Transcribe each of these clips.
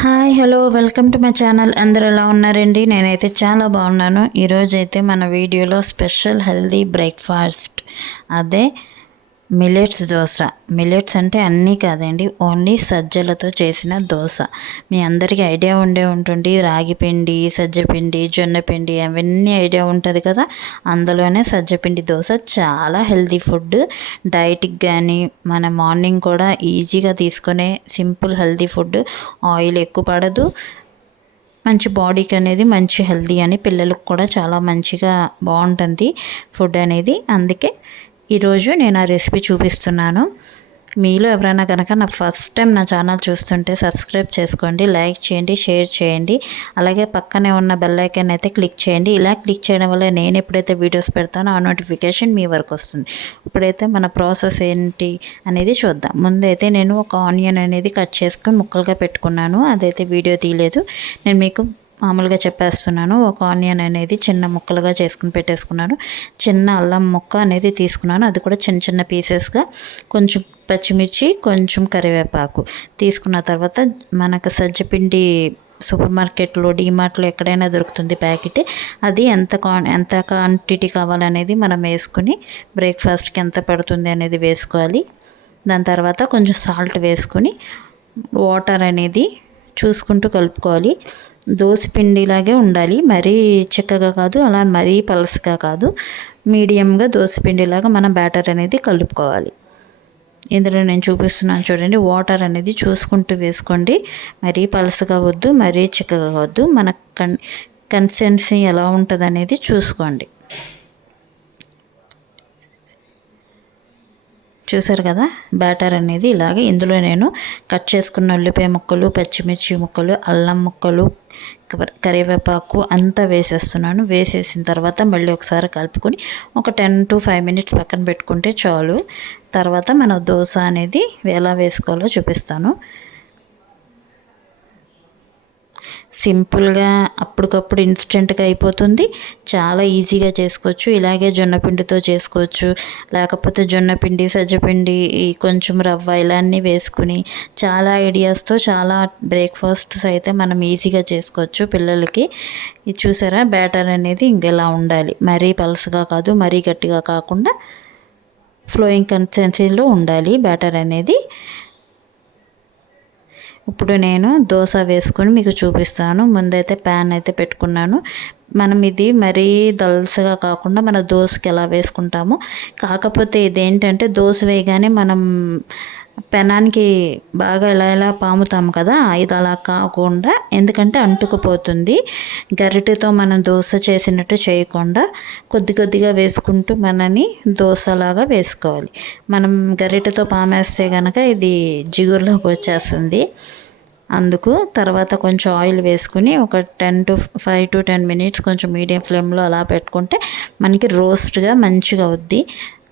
Hi hello welcome to my channel. అందరూ ఎలా ఉన్నారండి? నేనైతే చాలా బాగున్నాను. ఈరోజైతే మన వీడియోలో స్పెషల్ హెల్దీ బ్రేక్ఫాస్ట్ అదే మిల్లెట్స్ దోశ. మిల్లెట్స్ అంటే అన్నీ కాదండి, ఓన్లీ సజ్జలతో చేసిన దోశ. మీ అందరికీ ఐడియా ఉండే ఉంటుంది, రాగిపిండి, సజ్జపిండి, జొన్నపిండి అవన్నీ ఐడియా ఉంటుంది కదా. అందులోనే సజ్జపిండి దోశ చాలా హెల్దీ ఫుడ్. డైట్కి కానీ మన మార్నింగ్ కూడా ఈజీగా తీసుకునే సింపుల్ హెల్దీ ఫుడ్. ఆయిల్ ఎక్కువ పడదు, మంచి బాడీకి అనేది మంచి హెల్దీ అని, పిల్లలకు కూడా చాలా మంచిగా బాగుంటుంది ఫుడ్ అనేది. అందుకే ఈరోజు నేను ఆ రెసిపీ చూపిస్తున్నాను. మీలో ఎవరైనా కనుక నా ఫస్ట్ టైం నా ఛానల్ చూస్తుంటే సబ్స్క్రైబ్ చేసుకోండి, లైక్ చేయండి, షేర్ చేయండి. అలాగే పక్కనే ఉన్న బెల్ ఐకాన్ అయితే క్లిక్ చేయండి. ఇలా క్లిక్ చేయడం వల్ల నేను ఎప్పుడైతే వీడియోస్ పెడతానో ఆ నోటిఫికేషన్ మీ వరకు వస్తుంది. ఇప్పుడైతే మన ప్రాసెస్ ఏంటి అనేది చూద్దాం. ముందైతే నేను ఒక ఆనియన్ అనేది కట్ చేసుకొని ముక్కలుగా పెట్టుకున్నాను. అదైతే వీడియో తీయలేదు, నేను మీకు మామూలుగా చెప్పేస్తున్నాను. ఒక ఆనియన్ అనేది చిన్న ముక్కలుగా చేసుకుని పెట్టేసుకున్నాను. చిన్న అల్లం ముక్క అనేది తీసుకున్నాను, అది కూడా చిన్న చిన్న పీసెస్గా. కొంచెం పచ్చిమిర్చి, కొంచెం కరివేపాకు తీసుకున్న తర్వాత మనకు సజ్జపిండి సూపర్ మార్కెట్లో, డీమార్ట్లో ఎక్కడైనా దొరుకుతుంది ప్యాకెట్. అది ఎంత క్వాంటిటీ కావాలనేది మనం వేసుకుని బ్రేక్ఫాస్ట్కి ఎంత పడుతుంది అనేది వేసుకోవాలి. దాని తర్వాత కొంచెం సాల్ట్ వేసుకుని వాటర్ అనేది చూసుకుంటూ కలుపుకోవాలి. దోసపిండిలాగే ఉండాలి, మరీ చిక్కగా కాదు, అలా మరీ పలసగా కాదు, మీడియంగా దోసపిండిలాగా మనం బ్యాటర్ అనేది కలుపుకోవాలి. ఇందులో నేను చూపిస్తున్నాను చూడండి, వాటర్ అనేది చూసుకుంటూ వేసుకోండి. మరీ పలసగా వద్దు, మరీ చిక్కగా వద్దు, మన కన్సిస్టెన్సీ ఎలా ఉంటుంది అనేది చూసుకోండి. చూసారు కదా బ్యాటర్ అనేది ఇలాగే. ఇందులో నేను కట్ చేసుకున్న ఉల్లిపాయ ముక్కలు, పచ్చిమిర్చి ముక్కలు, అల్లం ముక్కలు, కరివేపాకు అంతా వేసేస్తున్నాను. వేసేసిన తర్వాత మళ్ళీ ఒకసారి కలుపుకొని ఒక 10 to 5 minutes పక్కన పెట్టుకుంటే చాలు. తర్వాత మన దోశ అనేది ఎలా వేసుకోవాలో చూపిస్తాను. సింపుల్గా అప్పటికప్పుడు ఇన్స్టెంట్గా అయిపోతుంది, చాలా ఈజీగా చేసుకోవచ్చు. ఇలాగే జొన్నపిండితో చేసుకోవచ్చు, లేకపోతే జొన్నపిండి, సజ్జపిండి, కొంచెం రవ్వ ఇలా అన్నీ వేసుకుని చాలా ఐడియాస్తో చాలా బ్రేక్ఫాస్ట్స్ అయితే మనం ఈజీగా చేసుకోవచ్చు పిల్లలకి. ఇది చూసారా, బ్యాటర్ అనేది ఇంకెలా ఉండాలి, మరీ పలసగా కాదు, మరీ గట్టిగా కాకుండా ఫ్లోయింగ్ కన్సిస్టెన్సీలో ఉండాలి బ్యాటర్ అనేది. ఇప్పుడు నేను దోశ వేసుకొని మీకు చూపిస్తాను. ముందైతే ప్యాన్ అయితే పెట్టుకున్నాను. మనం ఇది మరీ దల్సగా కాకుండా మన దోశకి ఎలా వేసుకుంటామో, కాకపోతే ఇదేంటంటే దోశ వేయగానే మనం పెనానికి బాగా ఇలా పాముతాము కదా, ఇది అలా కాకుండా, ఎందుకంటే అంటుకుపోతుంది. గరిటెతో మనం దోశ చేసినట్టు చేయకుండా కొద్ది కొద్దిగా వేసుకుంటూ మనని దోశలాగా వేసుకోవాలి. మనం గరిటెతో పామేస్తే కనుక ఇది జిగురులోకి వచ్చేస్తుంది. అందుకు తర్వాత కొంచెం ఆయిల్ వేసుకుని ఒక 5 to 10 minutes కొంచెం మీడియం ఫ్లేమ్లో అలా పెట్టుకుంటే మనకి రోస్ట్గా మంచిగా అవుద్ది.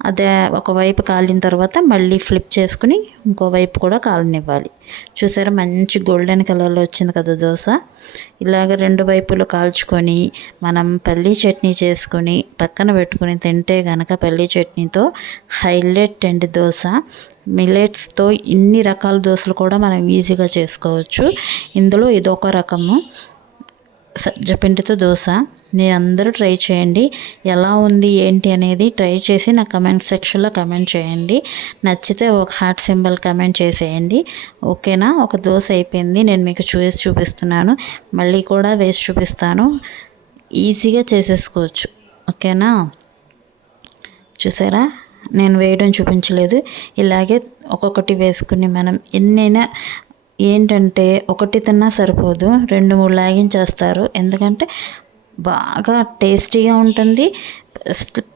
అదే ఒకవైపు కాలిన తర్వాత మళ్ళీ ఫ్లిప్ చేసుకుని ఇంకోవైపు కూడా కాలనివ్వాలి. చూసారా, మంచి గోల్డెన్ కలర్లో వచ్చింది కదా దోశ. ఇలాగ 2 వైపులు కాల్చుకొని మనం పల్లీ చట్నీ చేసుకొని పక్కన పెట్టుకుని తింటే కనుక పల్లీ చట్నీతో హైలైట్ అండి దోశ. మిల్లెట్స్తో ఇన్ని రకాల దోశలు కూడా మనం ఈజీగా చేసుకోవచ్చు. ఇందులో ఇదొక రకము సజ్జపిండితో దోశ. మీరు అందరూ ట్రై చేయండి, ఎలా ఉంది ఏంటి అనేది ట్రై చేసి నా కమెంట్ సెక్షన్లో కమెంట్ చేయండి. నచ్చితే ఒక హార్ట్ సింబల్ కమెంట్ చేసేయండి. ఓకేనా, ఒక దోశ అయిపోయింది, నేను మీకు చూపిస్తున్నాను. మళ్ళీ కూడా వేసి చూపిస్తాను, ఈజీగా చేసేసుకోవచ్చు. ఓకేనా, చూసారా, నేను వేయడం చూపించలేదు. ఇలాగే ఒక్కొక్కటి వేసుకుని మనం ఎన్నైనా, ఏంటంటే ఒకటి తిన్నా సరిపోదు, 2-3 లాగించేస్తారు. ఎందుకంటే బాగా టేస్టీగా ఉంటుంది,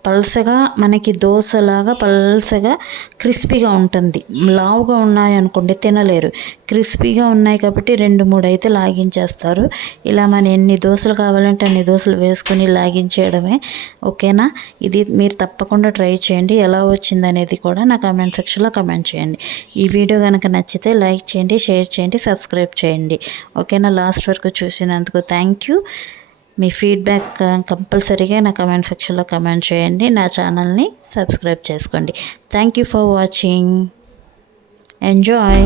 పల్సగా మనకి దోశలాగా పల్సగా క్రిస్పీగా ఉంటుంది. లావుగా ఉన్నాయనుకోండి తినలేరు, క్రిస్పీగా ఉన్నాయి కాబట్టి 2-3 అయితే లాగించేస్తారు. ఇలా మనం ఎన్ని దోశలు కావాలంటే అన్ని దోశలు వేసుకొని లాగించేయడమే. ఓకేనా, ఇది మీరు తప్పకుండా ట్రై చేయండి. ఎలా వచ్చిందనేది కూడా నా కమెంట్ సెక్షన్లో కమెంట్ చేయండి. ఈ వీడియో కనుక నచ్చితే లైక్ చేయండి, షేర్ చేయండి, సబ్స్క్రైబ్ చేయండి. ఓకేనా, లాస్ట్ వరకు చూసినందుకు థ్యాంక్ యూ. మీ ఫీడ్బ్యాక్ కంపల్సరీగా నా కమెంట్ సెక్షన్లో కమెంట్ చేయండి. నా ఛానల్ని సబ్స్క్రైబ్ చేసుకోండి. Thank you for watching. Enjoy.